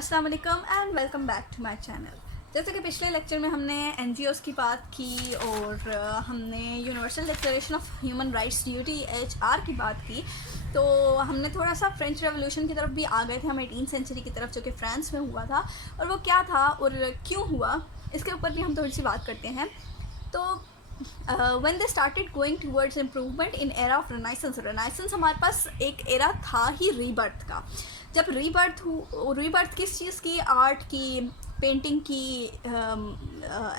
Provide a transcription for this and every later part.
अस्सलाम वालेकुम and welcome back to my channel. जैसे कि पिछले लेक्चर में हमने एनजीओज़ की बात की और हमने universal declaration of human rights UDHR की बात की, तो हमने थोड़ा सा फ्रेंच रेवोल्यूशन की तरफ भी आ गए थे हम 18वीं सेंचुरी की तरफ, जो कि फ्रांस में हुआ था और वो क्या था और क्यों हुआ, इसके ऊपर भी हम थोड़ी सी बात करते हैं। तो when they started going towards improvement in era of renaissance हमारे पास एक एरा था ही रीबर्थ का। जब रीबर्थ किस चीज़ की, आर्ट की, पेंटिंग की,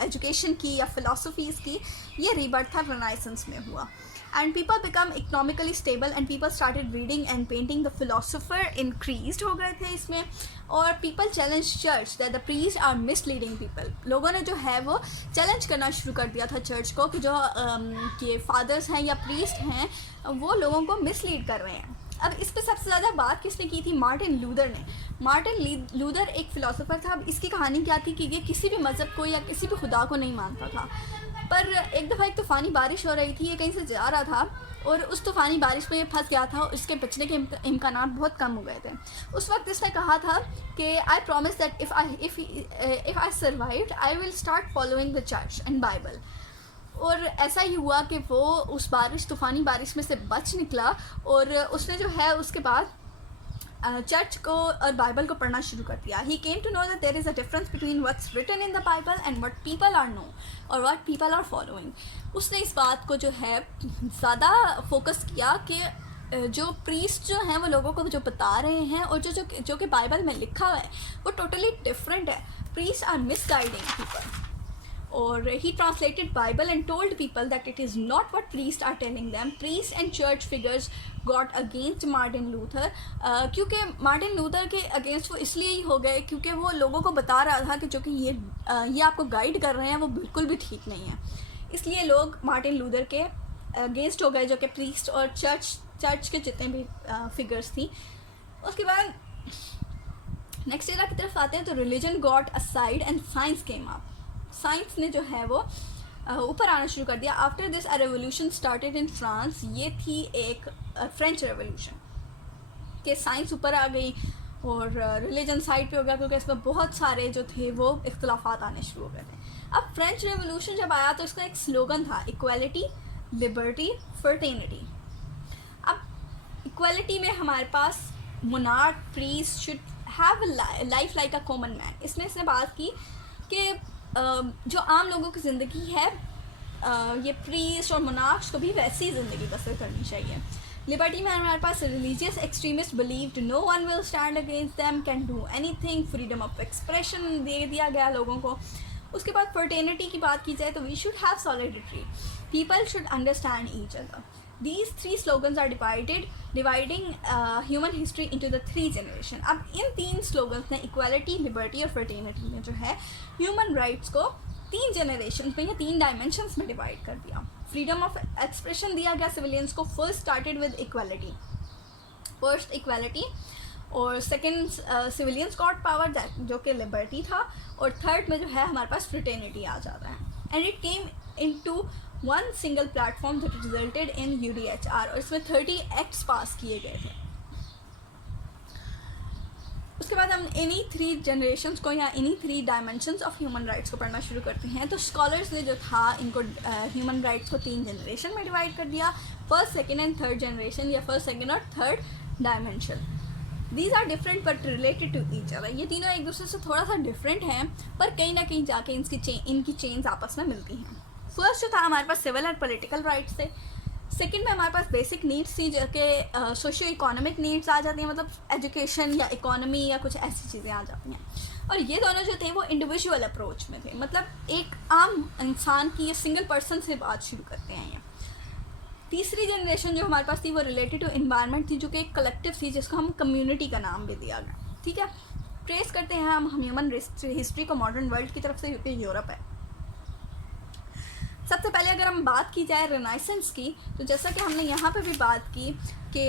एजुकेशन की या फिलोसफीज़ की, ये रीबर्थ था रेनाइसेंस में हुआ। And people become economically stable and people started reading and painting, the philosopher increase हो गए थे इसमें। और people challenge church that the priest are misleading people, लोगों ने जो है वो चैलेंज करना शुरू कर दिया था चर्च को कि जो के फादर्स हैं या प्रीस्ट हैं वो लोगों को मिसलीड कर रहे हैं। अब इस पर सबसे ज़्यादा बात किसने की थी? मार्टिन लूथर ने। मार्टिन लूथर एक फ़िलासफ़र था। अब इसकी कहानी क्या थी कि ये किसी भी मज़हब को या किसी भी खुदा को नहीं मानता था, पर एक दफ़ा एक तूफ़ानी बारिश हो रही थी, ये कहीं से जा रहा था और उस तूफ़ानी बारिश में ये फंस गया था और इसके बचने के इम्कानात बहुत कम हो गए थे। उस वक्त इसने कहा था कि I promise that if I survived I will start following the church and Bible. और ऐसा ही हुआ कि वो उस तूफ़ानी बारिश में से बच निकला और उसने जो है उसके बाद चर्च को और बाइबल को पढ़ना शुरू कर दिया। He came to know that there is a difference between what's written in the Bible and what people are no और व्हाट पीपल आर फॉलोइंग। उसने इस बात को जो है ज़्यादा फोकस किया कि जो प्रीस्ट जो हैं वो लोगों को जो बता रहे हैं और जो कि बाइबल में लिखा हुआ है वो टोटली डिफरेंट है। Priest are misguiding people. और he translated Bible and told people that it is not what priests are telling them. Priests and church figures got against Martin Luther, क्योंकि मार्टिन लूथर के against वो इसलिए ही हो गए क्योंकि वो लोगों को बता रहा था कि जो कि ये आपको गाइड कर रहे हैं वो बिल्कुल भी ठीक नहीं है। इसलिए लोग मार्टिन लूथर के अगेंस्ट हो गए, जो कि प्रीस्ट और चर्च के जितने भी फिगर्स थी। उसके बाद नेक्स्ट एरा की तरफ आते हैं तो religion got aside and science came up. Science ने जो है वो ऊपर आना शुरू कर दिया। After this a revolution started in France, ये थी एक फ्रेंच रेवोल्यूशन के साइंस ऊपर आ गई और रिलीजन साइड पे हो गया क्योंकि इसमें बहुत सारे जो थे वो इख्तलाफात आने शुरू हो गए थे। अब फ्रेंच रेवोल्यूशन जब आया तो इसका एक स्लोगन था, इक्वालिटी, लिबर्टी, फर्टेनिटी। अब इक्वालिटी में हमारे पास monarch, priest should have life like a common man. इसने बात की कि जो आम लोगों की ज़िंदगी है ये प्रीस्ट और मोनार्क्स को भी वैसी ज़िंदगी बसर करनी चाहिए। लिबर्टी में हमारे पास religious extremist believed no one will stand against them, can do anything, freedom of expression दे दिया गया लोगों को। उसके बाद फर्टेनिटी की बात की जाए तो we should have solidity, people should understand each other. These three slogans are dividing human history into the three generation। अब इन तीन slogans ने इक्वालिटी, लिबर्टी और फर्टेनिटी ने जो है ह्यूमन राइट्स को तीन जनरेशन में या तीन डायमेंशंस में डिवाइड कर दिया। फ्रीडम ऑफ एक्सप्रेशन दिया गया सिविलियंस को। First started with equality, first equality, और सेकेंड सिविलियंस गॉट पावर जो कि लिबर्टी था, और थर्ड में जो है हमारे पास फ्रेटर्निटी आ जाता है। And it came into one single platform that resulted in UDHR, और इसमें 30 एक्ट्स पास किए गए थे। उसके बाद हम इन्हीं थ्री जनरेशन्स को या इन्हीं three dimensions of human rights को पढ़ना शुरू करते हैं। तो स्कॉलर्स ने जो था इनको ह्यूमन राइट्स को तीन जनरेशन में डिवाइड कर दिया, first, second and third generation या फर्स्ट, सेकेंड और third dimension. These are different but related to each other. ये तीनों एक दूसरे से थोड़ा सा डिफरेंट हैं पर कहीं ना कहीं जाके इनकी चेन्स आपस में मिलती हैं। फर्स्ट जो था हमारे पास सिविल एंड पॉलिटिकल राइट्स थे। सेकंड में हमारे पास बेसिक नीड्स थी जो कि सोशियो इकोनॉमिक नीड्स आ जाती हैं, मतलब एजुकेशन या इकोनॉमी या कुछ ऐसी चीज़ें आ जाती हैं। और ये दोनों जो थे वो इंडिविजुअल अप्रोच में थे, मतलब एक आम इंसान की, ये सिंगल पर्सन से बात शुरू करते हैं। ये तीसरी जनरेशन जो हमारे पास थी वो रिलेटेड टू इन्वायरमेंट थी, जो कि एक कलेक्टिव थी जिसको हम कम्युनिटी का नाम भी दिया गया। ठीक है, ट्रेस करते हैं हम ह्यूमन हिस्ट्री को मॉडर्न वर्ल्ड की तरफ से, जो कि यूरोप है। सबसे पहले अगर हम बात की जाए रेनाइसेंस की, तो जैसा कि हमने यहाँ पे भी बात की कि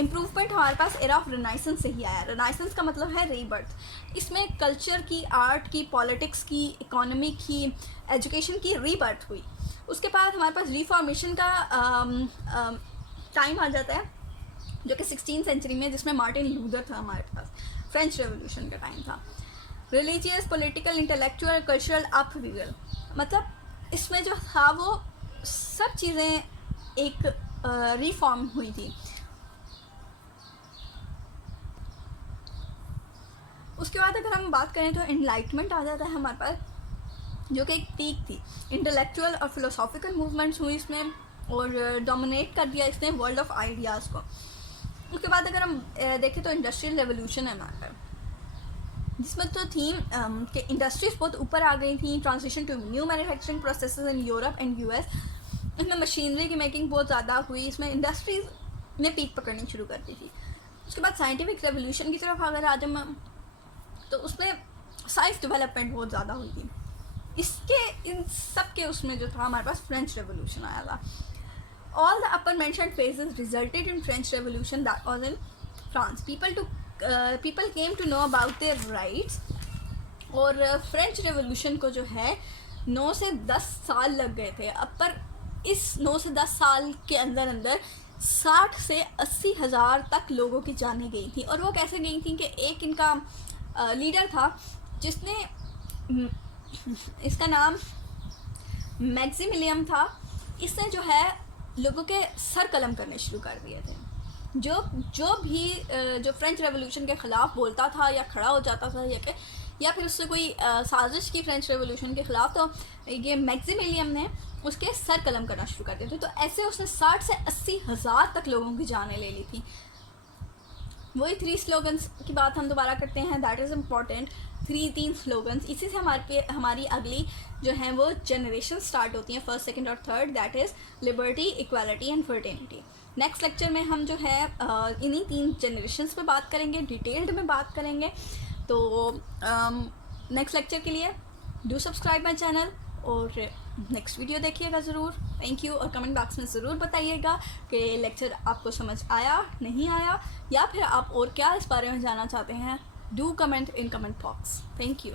इम्प्रूवमेंट हमारे पास एरा ऑफ रेनाइसेंस से ही आया। रेनाइसेंस का मतलब है रीबर्थ। इसमें कल्चर की, आर्ट की, पॉलिटिक्स की, इकोनॉमी की, एजुकेशन की रीबर्थ हुई। उसके बाद हमारे पास रिफॉर्मेशन का टाइम आ जाता है जो कि 16वीं सेंचुरी में, जिसमें मार्टिन लूथर था हमारे पास। फ्रेंच रेवोल्यूशन का टाइम था। Religious, political, intellectual, cultural upheaval, मतलब इसमें जो था वो सब चीज़ें एक रिफॉर्म हुई थी। उसके बाद अगर हम बात करें तो इनलाइटमेंट आ जाता है हमारे पास, जो कि एक पीक थी। इंटेलेक्चुअल और फिलोसॉफिकल मूवमेंट्स हुई इसमें और डोमिनेट कर दिया इसने वर्ल्ड ऑफ आइडियाज़ को। उसके बाद अगर हम देखें तो इंडस्ट्रियल रेवोल्यूशन है हमारे पास, जिसमें तो थी कि इंडस्ट्रीज बहुत ऊपर आ गई थी। Transition to new manufacturing processes in Europe and US, इसमें मशीनरी की मेकिंग बहुत ज़्यादा हुई, इसमें इंडस्ट्रीज ने पीक पकड़नी शुरू कर दी थी। उसके बाद साइंटिफिक रेवोल्यूशन की तरफ अगर आज हम, तो उसमें साइंस डेवलपमेंट बहुत ज़्यादा हुई थी। इसके इन सब के उसमें जो था हमारे पास फ्रेंच रेवोल्यूशन आया था। All the upper mentioned phases resulted in French revolution that was in France. People came to know about their rights. और फ्रेंच रेवोल्यूशन को जो है 9 से 10 साल लग गए थे। अब पर इस 9 से 10 साल के अंदर 60 से 80 हज़ार तक लोगों की जानें गई थी। और वो कैसे गई थी कि एक इनका लीडर था जिसने, इसका नाम मैक्सिमिलियन था। इसने जो है लोगों के सर कलम करने शुरू कर दिए थे। जो भी जो फ्रेंच रेवोल्यूशन के ख़िलाफ़ बोलता था या खड़ा हो जाता था या फिर उससे कोई साजिश की फ्रेंच रेवोल्यूशन के ख़िलाफ़, तो ये मैक्सिमिलियन ने उसके सर कलम करना शुरू कर दिए थे। तो ऐसे उसने 60 से 80 हज़ार तक लोगों की जानें ले ली थी। वही 3 स्लोगन्स की बात हम दोबारा करते हैं, दैट इज़ इम्पॉर्टेंट। 3 स्लोगन्स, इसी से हमारी अगली जो है वो जनरेशन स्टार्ट होती हैं, फर्स्ट, सेकंड और third, that is liberty, equality and fraternity. Next lecture में हम जो है इन्हीं 3 जनरेशन्स पे बात करेंगे, डिटेल्ड में बात करेंगे। तो नेक्स्ट लेक्चर के लिए डू सब्सक्राइब माई चैनल और नेक्स्ट वीडियो देखिएगा ज़रूर। Thank you. और कमेंट बॉक्स में ज़रूर बताइएगा कि लेक्चर आपको समझ आया, नहीं आया, या फिर आप और क्या इस बारे में जानना चाहते हैं। Do comment in comment box. Thank you.